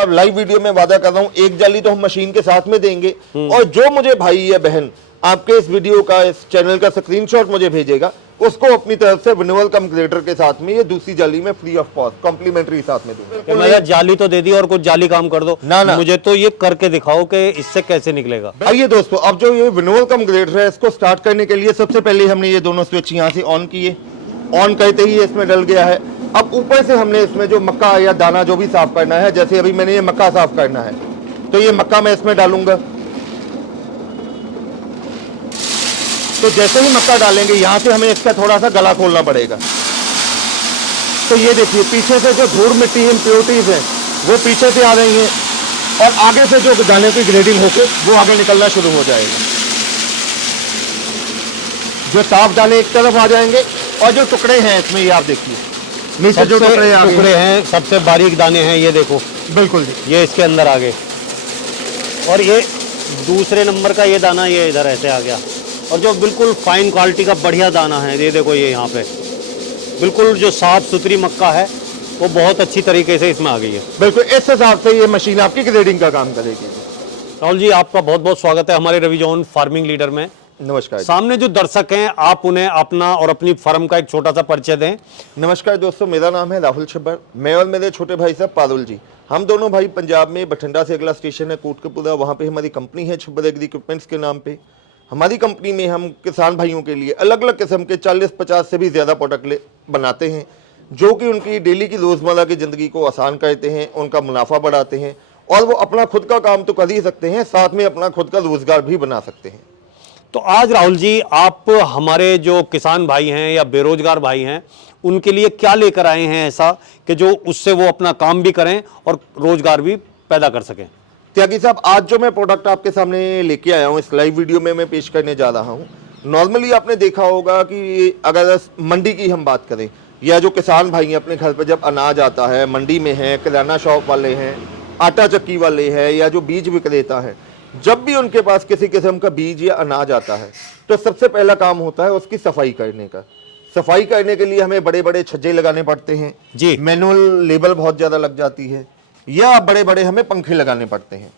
साहब live video में वादा कर रहा हूँ, एक जाली तो हम मशीन के साथ में देंगे और जो मुझे भाई या बहन आपके इस वीडियो का, इस चैनल का स्क्रीनशॉट मुझे भेजेगा, उसको अपनी तरफ से विनुअल कम ग्रेटर के साथ में ये दूसरी जाली में फ्री ऑफ कॉस्ट कॉम्प्लीमेंट्री साथ में दूंगा। मैं जाली तो दे दी और कुछ जाली काम कर दो ना। मुझे तो ये करके दिखाओ कि इससे कैसे निकलेगा। आइए दोस्तों, अब जो ये विनुअल कम ग्रेटर है, इसको स्टार्ट करने के लिए सबसे पहले हमने ये दोनों स्विच यहाँ से ऑन किए। ऑन करते ही इसमें डल गया है। अब ऊपर से हमने इसमें जो मक्का या दाना जो भी साफ करना है, जैसे अभी मैंने ये मक्का साफ करना है, तो ये मक्का मैं इसमें डालूंगा। तो जैसे ही मक्का डालेंगे, यहां से हमें इसका थोड़ा सा गला खोलना पड़ेगा। तो ये देखिए पीछे से जो धूल मिट्टी इम्प्योरिटीज है वो पीछे से आ रही हैं और आगे से जो दाने की ग्रेडिंग होकर वो आगे निकलना शुरू हो जाएगा। जो साफ दाने एक तरफ आ जाएंगे और जो टुकड़े हैं इसमें, ये आप देखिए नीचे जो टुकड़े हैं, सबसे बारीक दाने हैं, ये देखो। बिल्कुल जी, ये इसके अंदर आ गए। और ये दूसरे नंबर का ये दाना ये इधर ऐसे आ गया। और जो बिल्कुल फाइन क्वालिटी का बढ़िया दाना है, ये देखो, ये यहाँ पे बिल्कुल जो साफ सुथरी मक्का है वो बहुत अच्छी तरीके से इसमें आ गई है। बिल्कुल इस हिसाब से ये मशीन आपकी ग्रेडिंग का काम करेगी। राहुल जी, आपका बहुत बहुत स्वागत है हमारे रवि जॉन फार्मिंग लीडर में। नमस्कार। सामने जो दर्शक हैं, आप उन्हें अपना और अपनी फर्म का एक छोटा सा परिचय दें। नमस्कार दोस्तों, मेरा नाम है राहुल छब्बर। मैं और मेरे छोटे भाई साहब पारुल जी, हम दोनों भाई पंजाब में बठिंडा से अगला स्टेशन है कोटकपुरा, वहाँ पे हमारी कंपनी है छब्बर एग्री इक्विपमेंट्स के नाम पे। हमारी कंपनी में हम किसान भाइयों के लिए अलग अलग किस्म के 40-50 से भी ज़्यादा प्रोडक्ट बनाते हैं, जो कि उनकी डेली की रोज़मर्रा की ज़िंदगी को आसान करते हैं, उनका मुनाफा बढ़ाते हैं और वो अपना खुद का काम तो कर ही सकते हैं, साथ में अपना खुद का रोज़गार भी बना सकते हैं। तो आज राहुल जी, आप हमारे जो किसान भाई हैं या बेरोजगार भाई हैं, उनके लिए क्या लेकर आए हैं ऐसा कि जो उससे वो अपना काम भी करें और रोजगार भी पैदा कर सकें? त्यागी साहब, आज जो मैं प्रोडक्ट आपके सामने लेके आया हूँ, इस लाइव वीडियो में मैं पेश करने जा रहा हूँ। नॉर्मली आपने देखा होगा कि अगर मंडी की हम बात करें या जो किसान भाई अपने घर पर जब अनाज आता है, मंडी में है, किराना शॉप वाले हैं, आटा चक्की वाले हैं या जो बीज विक्रेता है, जब भी उनके पास किसी किस्म का बीज या अनाज आता है तो सबसे पहला काम होता है उसकी सफाई करने का। सफाई करने के लिए हमें बड़े बड़े छज्जे लगाने पड़ते हैं जी, मैनुअल लेबल बहुत ज़्यादा लग जाती है, या बड़े बड़े हमें पंखे लगाने पड़ते हैं।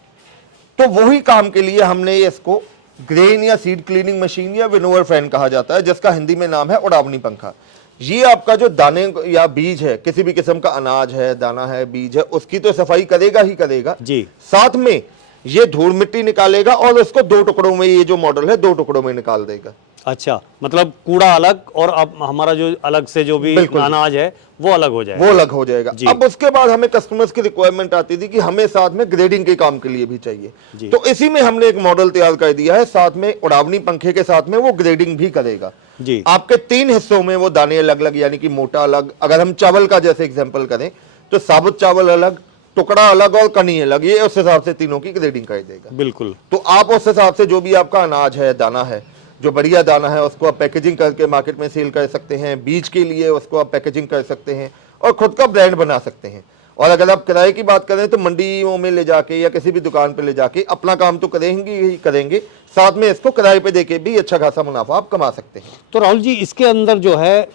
तो वही काम के लिए हमने इसको ग्रेन या सीड क्लीनिंग मशीन या विनोवर फैन कहा जाता है, जिसका हिंदी में नाम है उड़ावनी पंखा। ये आपका जो दाने या बीज है, किसी भी किस्म का अनाज है, दाना है, बीज है, उसकी तो सफाई करेगा ही करेगा जी, साथ में ये धूल मिट्टी निकालेगा और उसको 2 टुकड़ों में, ये जो मॉडल है 2 टुकड़ों में निकाल देगा। अच्छा, मतलब कूड़ा अलग और अब हमारा जो अलग से जो भी अनाज है वो अलग हो जाएगा। वो अलग हो जाएगा। अब उसके बाद हमें कस्टमर्स की रिक्वायरमेंट आती थी कि हमें साथ में ग्रेडिंग के काम के लिए भी चाहिए, तो इसी में हमने एक मॉडल तैयार कर दिया है, साथ में उड़ावनी पंखे के साथ में वो ग्रेडिंग भी करेगा जी। आपके 3 हिस्सों में वो दाने अलग अलग, यानी कि मोटा अलग, अगर हम चावल का जैसे एग्जाम्पल करें तो साबुत चावल अलग, टुकड़ा अलग और कनी अलग, ये उस हिसाब से तीनों की ग्रेडिंग कर देगा। बिल्कुल। तो आप उस हिसाब से जो भी आपका अनाज है, दाना है, जो बढ़िया दाना है, उसको आप पैकेजिंग करके मार्केट में सेल कर सकते हैं। बीज के लिए उसको आप पैकेजिंग कर सकते हैं और खुद का ब्रांड बना सकते हैं। और अगर आप किराए की बात करें तो मंडियों में ले जाके या किसी भी दुकान पे ले जाके अपना काम तो करेंगे ही करेंगे, साथ में इसको किराए पे देके भी अच्छा खासा मुनाफा आप कमा सकते हैं। तो राहुल जी, इसके अंदर जो है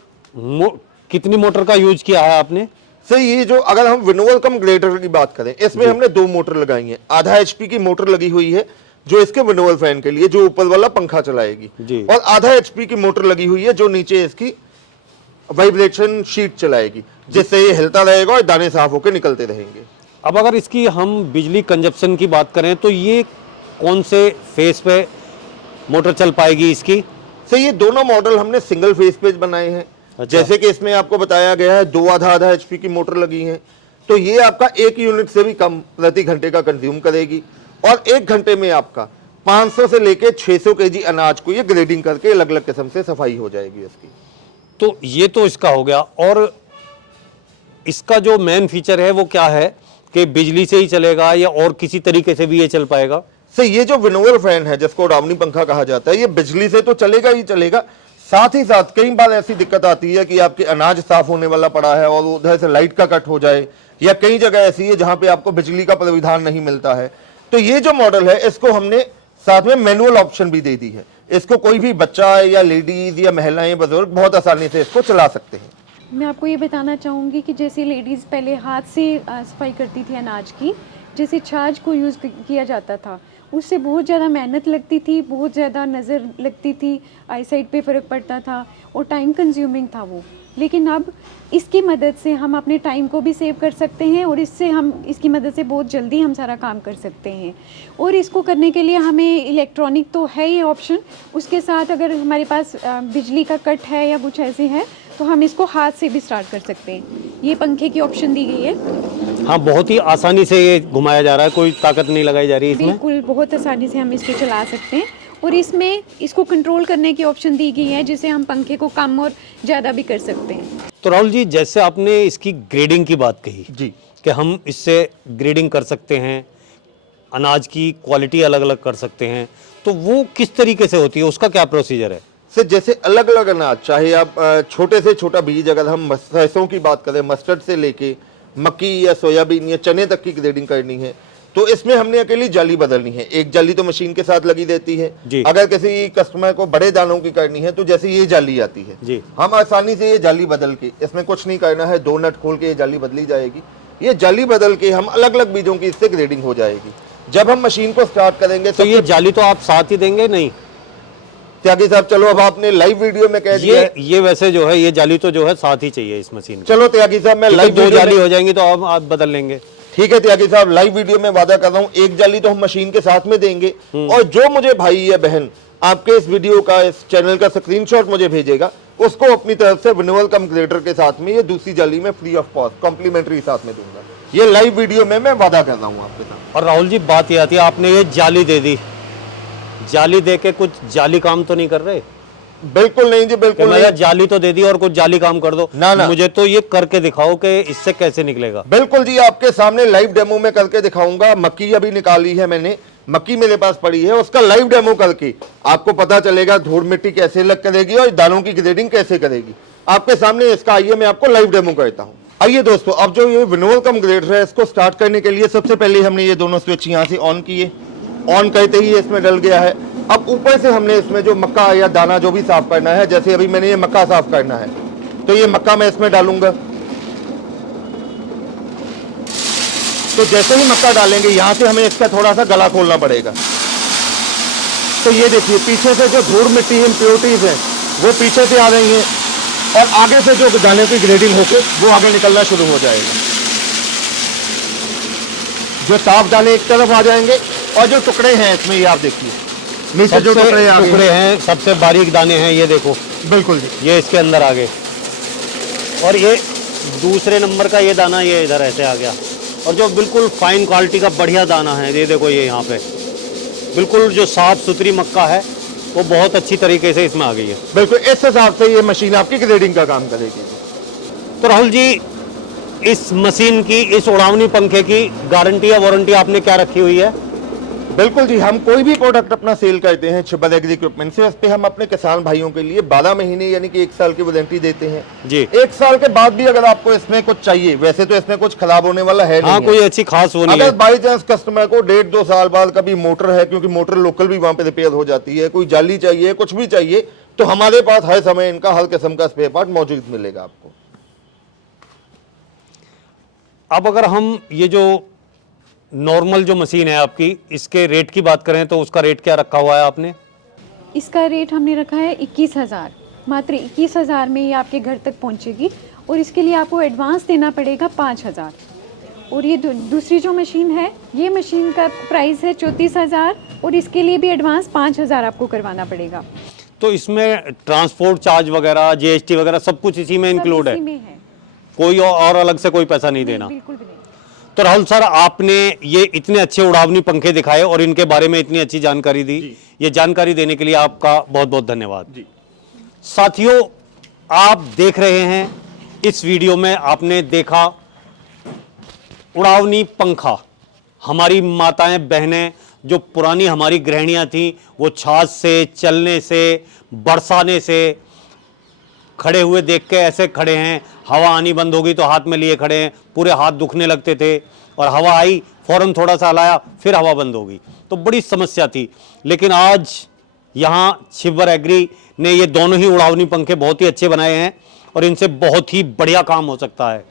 कितनी मोटर का यूज किया है आपने? सर, ये जो अगर हम विनोवर कम ग्रेटर की बात करें, इसमें हमने 2 मोटर लगाई है। आधा HP की मोटर लगी हुई है जो इसके विनोवर फैन के लिए, जो ऊपर वाला पंखा चलाएगी जी, और आधा HP की मोटर लगी हुई है जो नीचे इसकी वाइब्रेशन शीट चलाएगी, जिससे ये हिलता रहेगा और दाने साफ होकर निकलते रहेंगे। अब अगर इसकी हम बिजली कंजप्शन की बात करें तो ये कौन से फेस पे मोटर चल पाएगी इसकी? सर, ये दोनों मॉडल हमने सिंगल फेस पे बनाए हैं। अच्छा। जैसे कि इसमें आपको बताया गया है 2 आधा HP की मोटर लगी है, तो ये आपका 1 यूनिट से भी कम प्रति घंटे का कंज्यूम करेगी और 1 घंटे में आपका 500 से लेके 600 kg अनाज को ये ग्रेडिंग करके अलग अलग किस्म से सफाई हो जाएगी इसकी। तो ये तो इसका हो गया। और इसका जो मेन फीचर है वो क्या है कि बिजली से ही चलेगा या और किसी तरीके से भी ये चल पाएगा? सर, ये जो विनोवर फैन है जिसको उड़ावनी पंखा कहा जाता है, ये बिजली से तो चलेगा ही चलेगा, साथ ही साथ कई बार ऐसी दिक्कत आती है कि आपके अनाज साफ होने वाला पड़ा है और उधर से लाइट का कट हो जाए, या कई जगह ऐसी है जहां पे आपको बिजली का परिधान नहीं मिलता है, तो ये जो मॉडल है इसको हमने साथ में मैनुअल ऑप्शन भी दे दी है। इसको कोई भी बच्चा या लेडीज या महिलाएं, बुजुर्ग बहुत आसानी से इसको चला सकते हैं। मैं आपको ये बताना चाहूँगी कि जैसे लेडीज़ पहले हाथ से सफाई करती थी अनाज की, जैसे छाछ को यूज़ किया जाता था, उससे बहुत ज़्यादा मेहनत लगती थी, बहुत ज़्यादा नज़र लगती थी, आई साइट पे फ़र्क पड़ता था और टाइम कंज्यूमिंग था वो। लेकिन अब इसकी मदद से हम अपने टाइम को भी सेव कर सकते हैं और इसकी मदद से बहुत जल्दी हम सारा काम कर सकते हैं। और इसको करने के लिए हमें इलेक्ट्रॉनिक तो है ही ऑप्शन, उसके साथ अगर हमारे पास बिजली का कट है या कुछ ऐसे है तो हम इसको हाथ से भी स्टार्ट कर सकते हैं। ये पंखे की ऑप्शन दी गई है। हाँ, बहुत ही आसानी से ये घुमाया जा रहा है, कोई ताकत नहीं लगाई जा रही है इसमें। बिल्कुल, बहुत आसानी से हम इसको चला सकते हैं और इसमें इसको कंट्रोल करने की ऑप्शन दी गई है, जिससे हम पंखे को कम और ज़्यादा भी कर सकते हैं। तो राहुल जी, जैसे आपने इसकी ग्रेडिंग की बात कही जी, कि हम इससे ग्रेडिंग कर सकते हैं, अनाज की क्वालिटी अलग अलग कर सकते हैं, तो वो किस तरीके से होती है, उसका क्या प्रोसीजर है? सर जैसे अलग अलग अनाज, चाहे आप छोटे से छोटा बीज, अगर हम सरसों की बात करें, मस्टर्ड से लेके मक्की या सोयाबीन या चने तक की ग्रेडिंग करनी है तो इसमें हमने अकेली जाली बदलनी है। एक जाली तो मशीन के साथ लगी देती है। जी। अगर किसी कस्टमर को बड़े दानों की करनी है तो जैसे ये जाली आती है जी। हम आसानी से ये जाली बदल के, इसमें कुछ नहीं करना है, 2 नट खोल के ये जाली बदली जाएगी। ये जाली बदल के हम अलग अलग बीजों की इससे ग्रेडिंग हो जाएगी। जब हम मशीन को स्टार्ट करेंगे तो ये जाली तो आप साथ ही देंगे? नहीं त्यागी साहब, चलो अब आपने लाइव वीडियो में कह दिया है। ये वैसे जो है, ये जाली तो जो है साथ ही चाहिए इस मशीन में। चलो त्यागी साहब, मैं लाइव दो जाली हो जाएंगी तो आप बदल लेंगे। ठीक है त्यागी साहब, लाइव वीडियो में वादा कर रहा हूँ, एक जाली तो हम मशीन के साथ में देंगे और जो मुझे भाई या बहन आपके इस वीडियो का, इस चैनल का स्क्रीनशॉट मुझे भेजेगा, उसको अपनी तरफ से विनुअल कम ग्रेटर के साथ में ये दूसरी जाली में फ्री ऑफ कॉस्ट कॉम्प्लीमेंट्री साथ में दूंगा। ये लाइव वीडियो में मैं वादा कर रहा हूँ आपके साथ। और राहुल जी, बात ये आती है, आपने ये जाली दे दी, जाली दे के कुछ जाली काम तो नहीं कर रहे? बिल्कुल नहीं जी, बिल्कुल नहीं। जाली तो दे दी और कुछ जाली काम कर दो ना। मुझे तो ये करके दिखाओ कि इससे कैसे निकलेगा। बिल्कुल जी, आपके सामने लाइव डेमो में करके दिखाऊंगा। मक्की अभी निकाली है मैंने, मक्की मेरे पास पड़ी है, उसका लाइव डेमो करके आपको पता चलेगा धूल मिट्टी कैसे लग करेगी और दानों की ग्रेडिंग कैसे करेगी आपके सामने। इसका आइए मैं आपको लाइव डेमो करता हूँ। आइए दोस्तों, अब जो ये विनुअल कम ग्रेटर है, इसको स्टार्ट करने के लिए सबसे पहले हमने ये दोनों स्विच यहाँ से ऑन किए। ऑन करते ही इसमें डल गया है। अब ऊपर से हमने इसमें जो मक्का या दाना जो भी साफ करना है, जैसे अभी मैंने ये मक्का साफ करना है तो ये मक्का मैं इसमें डालूंगा। तो जैसे ही मक्का डालेंगे यहाँ से हमें इसका थोड़ा सा गला खोलना पड़ेगा। तो ये देखिए पीछे से जो धूल मिट्टी इम्प्योरिटीज है वो पीछे से आ रही हैं और आगे से जो दाने की ग्रेडिंग होकर वो आगे निकलना शुरू हो जाएगा। जो साफ दाने एक तरफ आ जाएंगे और जो टुकड़े हैं इसमें, ये आप देखिए नीचे जो टुकड़े हैं, सबसे बारीक दाने हैं, ये देखो। बिल्कुल जी, ये इसके अंदर आ गए। और ये दूसरे नंबर का ये दाना ये इधर ऐसे आ गया। और जो बिल्कुल फाइन क्वालिटी का बढ़िया दाना है, ये देखो, ये यहाँ पे बिल्कुल जो साफ सुथरी मक्का है वो बहुत अच्छी तरीके से इसमें आ गई है। बिल्कुल इस हिसाब से ये मशीन आपकी ग्रेडिंग का काम करेगी। तो राहुल जी, इस मशीन की, इस उड़ावनी पंखे की गारंटी या वारंटी आपने क्या रखी हुई है? बिल्कुल जी, हम कोई भी प्रोडक्ट अपना सेल करते हैं छिब्बल एग्री इक्विपमेंट से, उस पे हम अपने किसान भाइयों के लिए 12 महीने यानी कि 1 साल की वारंटी देते हैं जी। 1 साल के बाद भी अगर आपको इसमें कुछ चाहिए, वैसे तो इसमें कुछ खराब होने वाला है हाँ, नहीं कोई है। अच्छी खास वो नहीं अगर है। बाई चांस कस्टमर को 1.5-2 साल बाद कभी मोटर है, क्योंकि मोटर लोकल भी वहां पे रिपेयर हो जाती है, कोई जाली चाहिए, कुछ भी चाहिए, तो हमारे पास हर समय इनका हर किस्म का स्पेयर पार्ट मौजूद मिलेगा आपको। अब अगर हम ये जो नॉर्मल जो मशीन है आपकी, इसके रेट की बात करें तो उसका रेट क्या रखा हुआ है आपने? इसका रेट हमने रखा है 21,000, मात्र 21,000 में ये आपके घर तक पहुंचेगी और इसके लिए आपको एडवांस देना पड़ेगा 5,000। और ये दूसरी जो मशीन है, ये मशीन का प्राइस है 34,000 और इसके लिए भी एडवांस 5,000 आपको करवाना पड़ेगा। तो इसमें ट्रांसपोर्ट चार्ज वगैरह, जीएसटी वगैरह सब कुछ इसी में इंक्लूड है? इसी में है, कोई और अलग से कोई पैसा नहीं देना? बिल्कुल भी नहीं। तो राहुल सर, आपने ये इतने अच्छे उड़ावनी पंखे दिखाए और इनके बारे में इतनी अच्छी जानकारी दी, ये जानकारी देने के लिए आपका बहुत बहुत धन्यवाद जी। साथियों, आप देख रहे हैं, इस वीडियो में आपने देखा उड़ावनी पंखा। हमारी माताएं बहनें, जो पुरानी हमारी गृहिणियां थी, वो छाछ से, चलने से, बरसाने से, खड़े हुए देख के ऐसे खड़े हैं, हवा आनी बंद हो गई तो हाथ में लिए खड़े हैं, पूरे हाथ दुखने लगते थे, और हवा आई फौरन थोड़ा सा हलाया फिर हवा बंद हो गई, तो बड़ी समस्या थी। लेकिन आज यहाँ छिब्बर एग्री ने ये दोनों ही उड़ावनी पंखे बहुत ही अच्छे बनाए हैं और इनसे बहुत ही बढ़िया काम हो सकता है।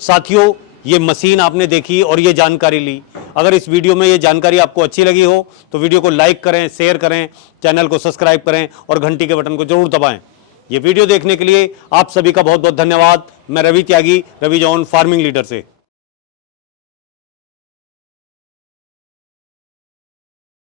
साथियों, ये मशीन आपने देखी और ये जानकारी ली, अगर इस वीडियो में ये जानकारी आपको अच्छी लगी हो तो वीडियो को लाइक करें, शेयर करें, चैनल को सब्सक्राइब करें और घंटी के बटन को जरूर दबाएं। ये वीडियो देखने के लिए आप सभी का बहुत बहुत धन्यवाद। मैं रवि त्यागी, रवि जॉन फार्मिंग लीडर से।